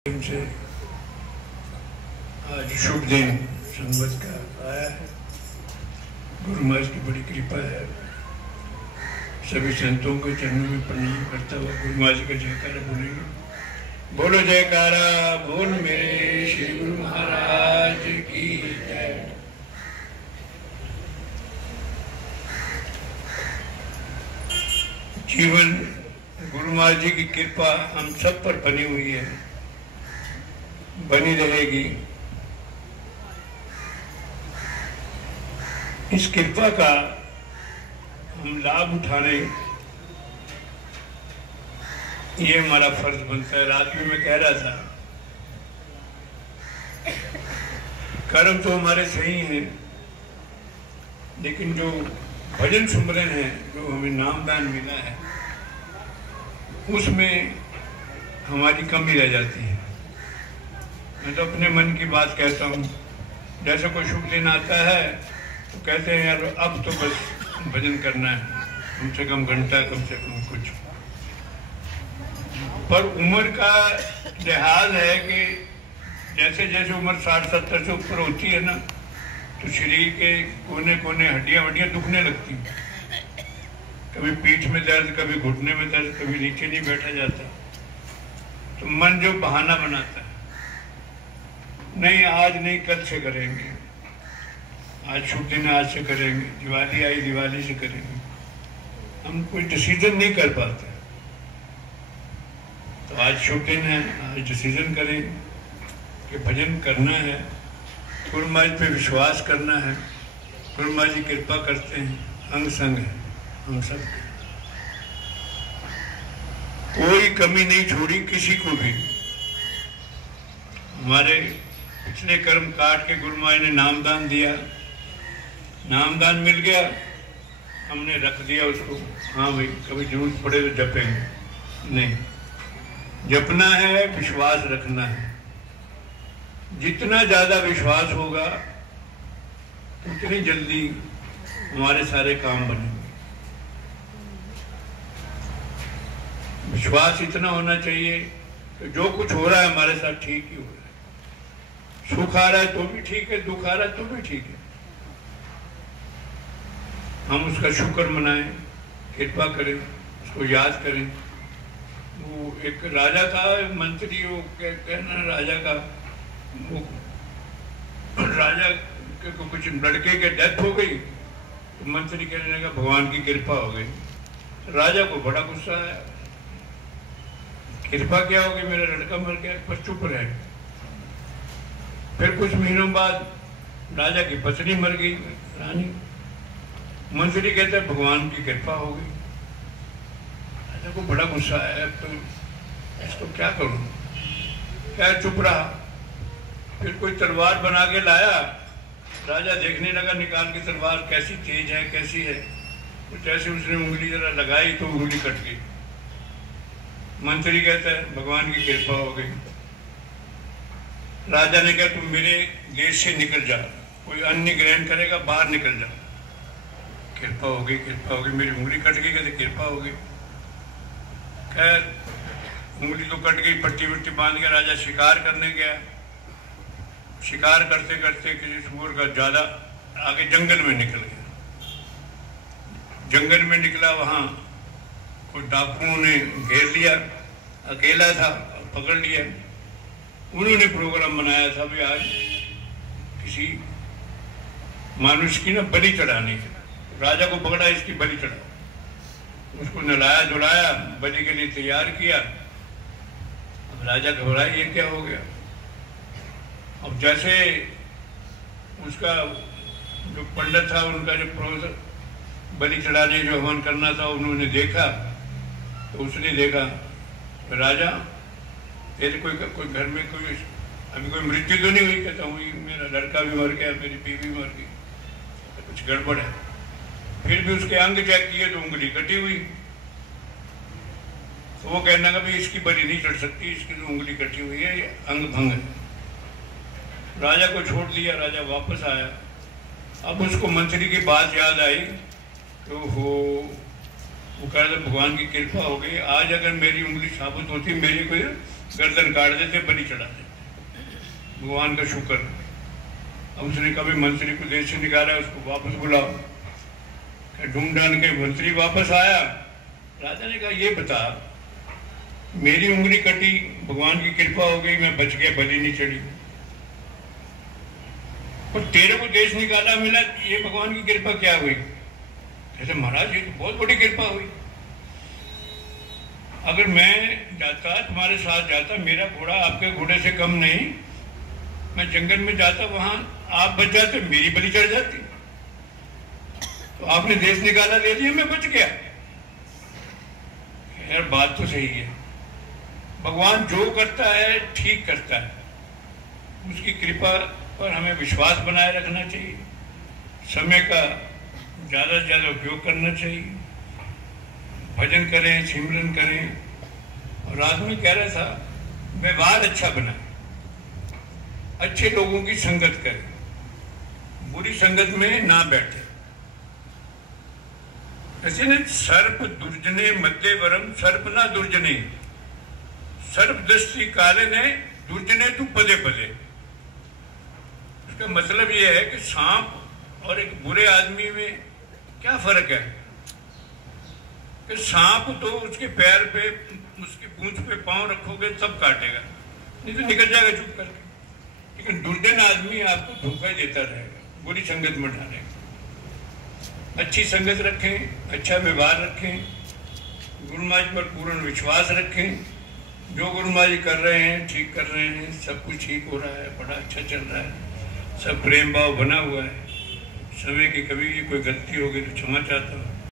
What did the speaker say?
से आज शुभ दिन संवत का आया है। गुरु महाराज की बड़ी कृपा है। सभी संतों के चरणों में प्रणाम करता हुआ गुरु महाराज का जयकारा बोलेंगे। बोलो जयकारा बोल मेरे श्री गुरु महाराज की जय। जीवन गुरु महाराज जी की कृपा हम सब पर बनी हुई है, बनी रहेगी। इस कृपा का हम लाभ उठाने, ये हमारा फर्ज बनता है। रात में मैं कह रहा था, कर्म तो हमारे सही हैं, लेकिन जो भजन सुमरन है, जो हमें नामदान मिला है, उसमें हमारी कमी रह जाती है। मैं तो अपने मन की बात कहता हूँ। जैसे कोई शुभ दिन आता है तो कहते हैं यार अब तो बस भजन करना है, कम से कम घंटा, कम से कम कुछ। पर उम्र का लिहाज है कि जैसे जैसे उम्र 60-70 से ऊपर होती है ना, तो शरीर के कोने कोने हड्डियां दुखने लगती हैं। कभी पीठ में दर्द, कभी घुटने में दर्द, कभी नीचे नहीं बैठा जाता। तो मन जो बहाना बनाता है, नहीं आज नहीं कल से करेंगे, आज शुभ दिन आज से करेंगे, दिवाली आई दिवाली से करेंगे, हम कोई डिसीजन नहीं कर पाते। तो आज शुभ दिन है, आज डिसीजन करें कि भजन करना है, गुरु महाराज पे विश्वास करना है। गुरु महाराज जी कृपा करते हैं, अंग संग है हम सब। कोई कमी नहीं छोड़ी किसी को भी। हमारे पिछले कर्म काट के गुरु महाराज ने नामदान दिया, नामदान मिल गया, हमने रख दिया उसको। हाँ भाई, कभी जरूरत पड़े तो जपेंगे। नहीं, जपना है, विश्वास रखना है। जितना ज्यादा विश्वास होगा उतनी जल्दी हमारे सारे काम बनेंगे। विश्वास इतना होना चाहिए कि जो कुछ हो रहा है हमारे साथ ठीक ही हो रहा है। सुख आ रहा है तो भी ठीक है, दुख आ रहा है तो भी ठीक है। हम उसका शुक्र मनाएं, कृपा करें, उसको याद करें। वो एक राजा था, मंत्री, वो कहना राजा का, वो राजा के कुछ लड़के के डेथ हो गई तो मंत्री कहने लगा भगवान की कृपा हो गई। राजा को बड़ा गुस्सा आया, कृपा क्या होगी, मेरा लड़का मर गया, पर चुप रहे। फिर कुछ महीनों बाद राजा की पत्नी मर गई, रानी। मंत्री कहते हैं भगवान की कृपा हो गई। राजा को बड़ा गुस्सा आया, तो इसको क्या करूं, क्या चुप रहा। फिर कोई तलवार बना के लाया, राजा देखने लगा निकाल के तलवार, कैसी तेज है, कैसी है। तो जैसे उसने उंगली जरा लगाई तो उंगली कट गई। मंत्री कहता है भगवान की कृपा हो गई। राजा ने कहा तुम मेरे देश से निकल जा, कोई अन्न ग्रहण करेगा, बाहर निकल जा। कृपा हो गई, कृपा हो गई, मेरी उंगली कट गई, कहते कृपा हो गई। खैर उंगली तो कट गई, पट्टी वट्टी बांध के राजा शिकार करने गया। शिकार करते करते किसी सूअर का ज्यादा आगे जंगल में निकल गया। जंगल में निकला, वहां कोई डाकुओं ने घेर लिया, अकेला था, पकड़ लिया। उन्होंने प्रोग्राम बनाया था भी आज किसी मनुष्य की ना बलि चढ़ाने की। राजा को पकड़ा, इसकी बलि चढ़ाओ। उसको नहलाया धुलाया, बलि के लिए तैयार किया। अब राजा घबराया, ये क्या हो गया। अब जैसे उसका जो पंडित था, उनका जो प्रोफेसर, बलि चढ़ाने जो हवन करना था, उन्होंने देखा। तो उसने देखा राजा तेरे कोई घर में कोई अभी कोई मृत्यु तो नहीं हुई। कहता हुई, मेरा लड़का भी मर गया, मेरी बीवी मर गई, तो कुछ गड़बड़ है। फिर भी उसके अंग चेक किए तो उंगली कटी हुई। तो वो कहने लगा भाई इसकी बलि नहीं चढ़ सकती, इसकी जो उंगली कटी हुई है, ये अंग भंग है। राजा को छोड़ दिया, राजा वापस आया। अब उसको मंत्री की बात याद आई तो वो कह रहे भगवान की कृपा हो गई, आज अगर मेरी उंगली साबुत होती, मेरी कोई गर्दन काट देते, बलि चढ़ा देते। भगवान का शुक्र। अब उसने कभी मंत्री को देश से निकाला, उसको वापस बुलाओ। ढूंढ ढांड के मंत्री वापस आया। राजा ने कहा, ये बता, मेरी उंगली कटी, भगवान की कृपा हो गई, मैं बच गया, बलि नहीं चढ़ी, और तेरे को देश निकाला मिला, ये भगवान की कृपा क्या हुई? कहते महाराज ये तो बहुत बड़ी कृपा हुई। अगर मैं जाता, तुम्हारे साथ जाता, मेरा घोड़ा आपके घोड़े से कम नहीं, मैं जंगल में जाता, वहां आप बच जाते, मेरी बलि चढ़ जाती। तो आपने देश निकाला, ले लिया, मैं बच गया। यार बात तो सही है, भगवान जो करता है ठीक करता है, उसकी कृपा पर हमें विश्वास बनाए रखना चाहिए, समय का ज़्यादा से ज़्यादा उपयोग करना चाहिए, भजन करें, सिमरन करें। और रात में कह रहा था, व्यवहार अच्छा बनाए, अच्छे लोगों की संगत करें, बुरी संगत में ना बैठे। ऐसे ने सर्प दुर्जने मध्य वरम सर्प ना दुर्जने, सर्प दृष्टि काले ने दुर्जने तू पदे पदे। इसका मतलब यह है कि सांप और एक बुरे आदमी में क्या फर्क है? कि सांप तो उसके पैर पे, उसकी पूंछ पे पांव रखोगे तब काटेगा, नहीं तो निकल जाएगा चुप करके। लेकिन दुर्जन आदमी आपको धोखा ही देता रहेगा, बुरी संगत में डालेगा। अच्छी संगत रखें, अच्छा व्यवहार रखें, गुरु महाराज पर पूर्ण विश्वास रखें। जो गुरु महाराज कर रहे हैं ठीक कर रहे हैं, सब कुछ ठीक हो रहा है, बड़ा अच्छा चल रहा है, सब प्रेम भाव बना हुआ है। समय की कभी कोई गलती होगी तो क्षमा चाहता हूँ।